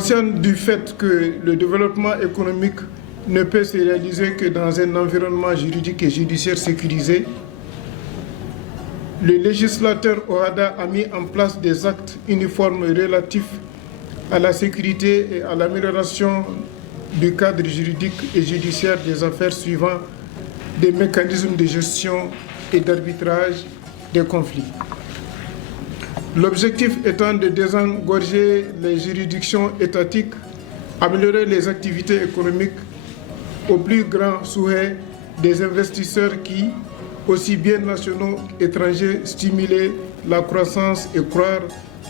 Conscient du fait que le développement économique ne peut se réaliser que dans un environnement juridique et judiciaire sécurisé, le législateur OHADA a mis en place des actes uniformes relatifs à la sécurité et à l'amélioration du cadre juridique et judiciaire des affaires suivant des mécanismes de gestion et d'arbitrage des conflits. L'objectif étant de désengorger les juridictions étatiques, améliorer les activités économiques au plus grand souhait des investisseurs qui, aussi bien nationaux qu'étrangers, stimuler la croissance et croire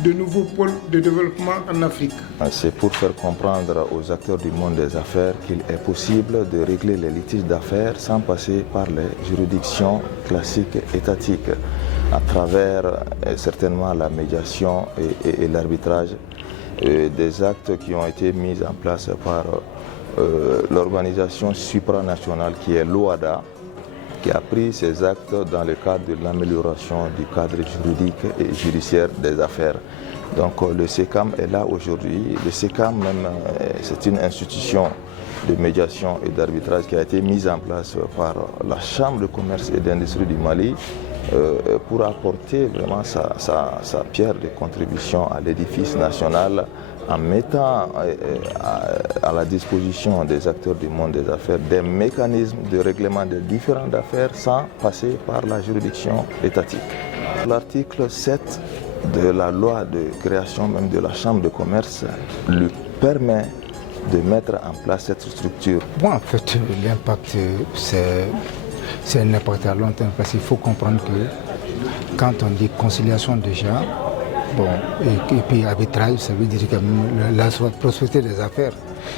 de nouveaux pôles de développement en Afrique. C'est pour faire comprendre aux acteurs du monde des affaires qu'il est possible de régler les litiges d'affaires sans passer par les juridictions classiques étatiques, à travers certainement la médiation et l'arbitrage, des actes qui ont été mis en place par l'organisation supranationale qui est l'OHADA, qui a pris ces actes dans le cadre de l'amélioration du cadre juridique et judiciaire des affaires. Donc le SECAM est là aujourd'hui. Le SECAM même, c'est une institution de médiation et d'arbitrage qui a été mise en place par la Chambre de commerce et d'industrie du Mali pour apporter vraiment sa pierre de contribution à l'édifice national en mettant à la disposition des acteurs du monde des affaires des mécanismes de règlement des différentes affaires sans passer par la juridiction étatique. L'article 7 de la loi de création même de la Chambre de commerce lui permet de mettre en place cette structure. Bon, en fait, l'impact, c'est un impact à long terme parce qu'il faut comprendre que quand on dit conciliation déjà, bon, et puis arbitrage, ça veut dire que la prospérité des affaires.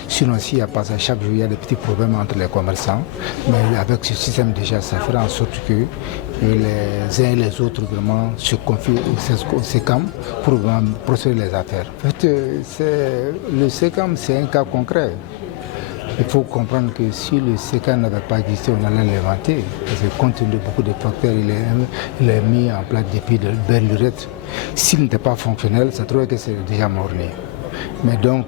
Sinon, s'il n'y a pas ça, chaque jour, il y a des petits problèmes entre les commerçants. Mais avec ce système déjà, ça fera en sorte que les uns et les autres vraiment se confient au SECAM pour vraiment prospérer les affaires. En fait, le SECAM, c'est un cas concret. Il faut comprendre que si le SECAM n'avait pas existé, on allait l'inventer. Parce que compte tenu de beaucoup de facteurs, il est mis en place depuis de belle lurette. S'il n'était pas fonctionnel, ça trouve que c'est déjà mort-né. Mais donc,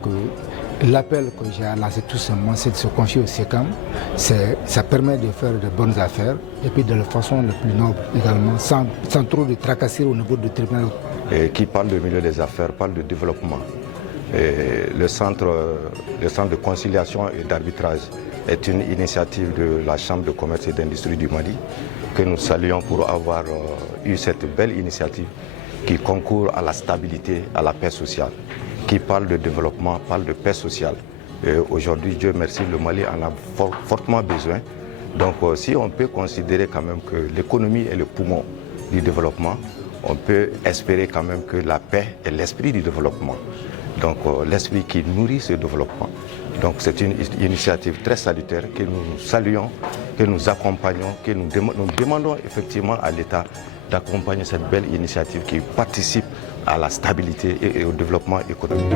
l'appel que j'ai lancé tout simplement, c'est de se confier au SECAM. Ça permet de faire de bonnes affaires et puis de la façon la plus noble également, sans trop de tracasser au niveau du tribunal. Et qui parle de milieu des affaires, parle de développement. Et le centre de conciliation et d'arbitrage est une initiative de la Chambre de commerce et d'industrie du Mali que nous saluons pour avoir eu cette belle initiative qui concourt à la stabilité, à la paix sociale, qui parle de développement, parle de paix sociale. Aujourd'hui, Dieu merci, le Mali en a fortement besoin. Donc si on peut considérer quand même que l'économie est le poumon du développement, on peut espérer quand même que la paix est l'esprit du développement. Donc l'esprit qui nourrit ce développement. Donc c'est une initiative très salutaire que nous saluons, que nous accompagnons, que nous demandons effectivement à l'État d'accompagner cette belle initiative qui participe à la stabilité et au développement économique.